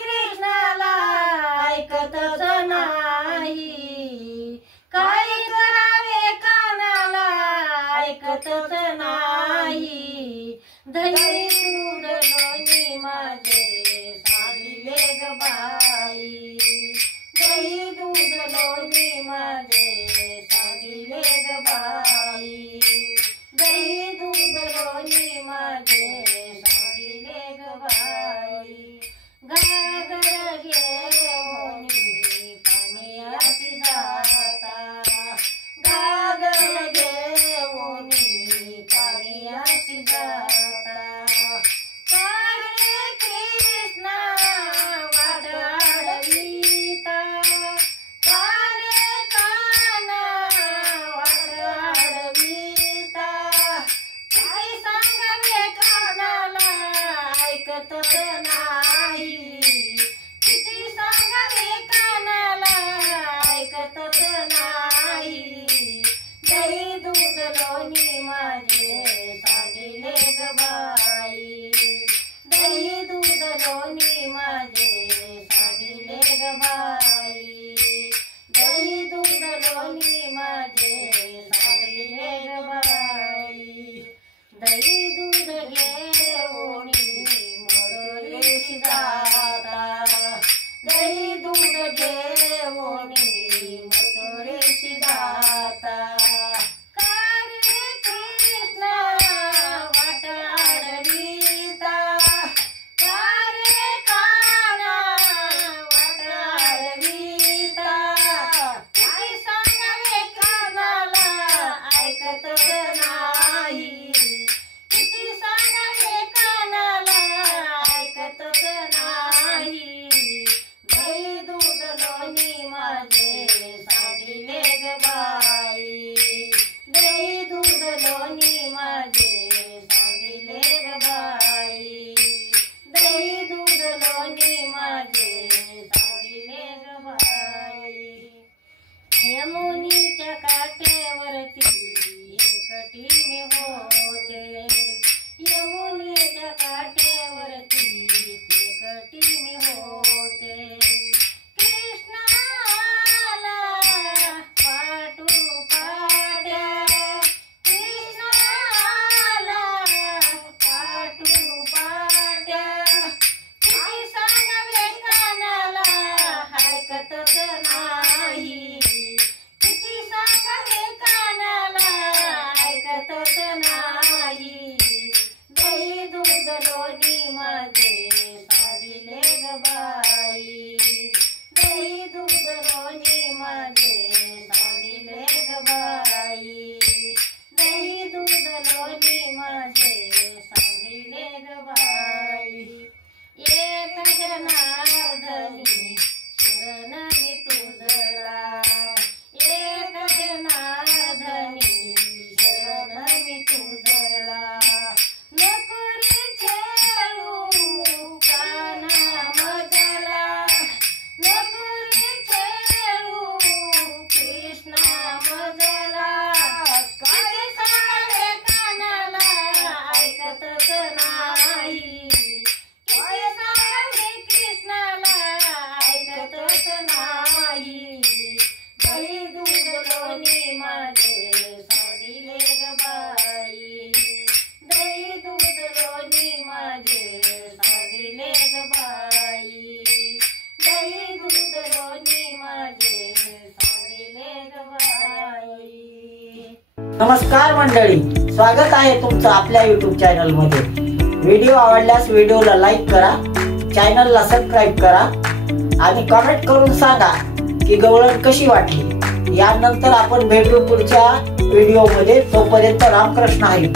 कृष्णाला ऐकतच नाही, काय करावे कानाला ऐकतच नाही। दही दूध लोणी माझे साडीले ग बाई, दही दूध लोणी माझे साडीले ग बाई, दही दूध लोणी माझे साडीले ग बाई। घागर घेऊनी पाण्याची जाता, घागर घेऊनी पाण्याची जाता, काळे कृष्णा वाट अडविता, काळे काना वाट अडविता, काय सांगावे कानाला ऐकतच नाही, किती सांगावे कानाला ऐकतच नाही। दही दूध लोणी माझे साडीले ग बाई, दही दूध लोणी माझे साडीले ग बाई, दही दूध लोणी माझे साडीले ग बाई। दही दूध घेऊनी मथुरेशी जाता, दही दूध घेऊनी मथुरेशी जाता, काळे कृष्णा वाट अडविता, काळे काना वाट अडविता, काय सांगावे कानाला ऐकतच नाही, किती सांगावे कानाला ऐकतच नाही। दही दूध लोणी माझे साडीले ग बाई, दही दूध लोणी माझे साडीले ग बाई, दही दूध लोणी माझे साडीले ग बाई। यमुनीच्या काठ्यावरती एकटी मी होते, यमुनीच्या काठ्यावरती एकटी मी होते, कृष्णाला पाठू पाड्या, कृष्णाला पाठू पाड्या, किती सांगावे कानाला ऐकतच नाही, किती सांगावे कानाला ऐकतच नाही। दही दूध लोणी माझे साडीले ग बाई, दही दूध लोणी माझे साडीले ग बाई, दही दूध लोणी माझे साडीले ग बाई। एक जनार्दनी शरण मी तुझला, एक जनार्दनी शरण मी तुझला, नकुरी खेळू काना मजला, नकुरी खेळू कृष्णा मजला, काय सांगावे कानाला ऐकतच नाही, काय सांगावे कृष्णाला ऐकतच नाही। दही दूध लोणी माझे साडीले ग बाई, दही दूध लोणी माझे साडीले ग बाई, दही दूध लोणी माझे साडीले ग बाई। नमस्कार मंडळी, स्वागत आहे तुमचं आपल्या YouTube चॅनल मध्ये। व्हिडिओ आवडल्यास व्हिडिओला लाईक करा, चॅनलला सबस्क्राईब करा आणि कमेंट करून सांगा की गवळण कशी वाटली। यानंतर आपण भेटू पुढच्या व्हिडिओ मध्ये। तोपर्यंत रामकृष्ण हरी।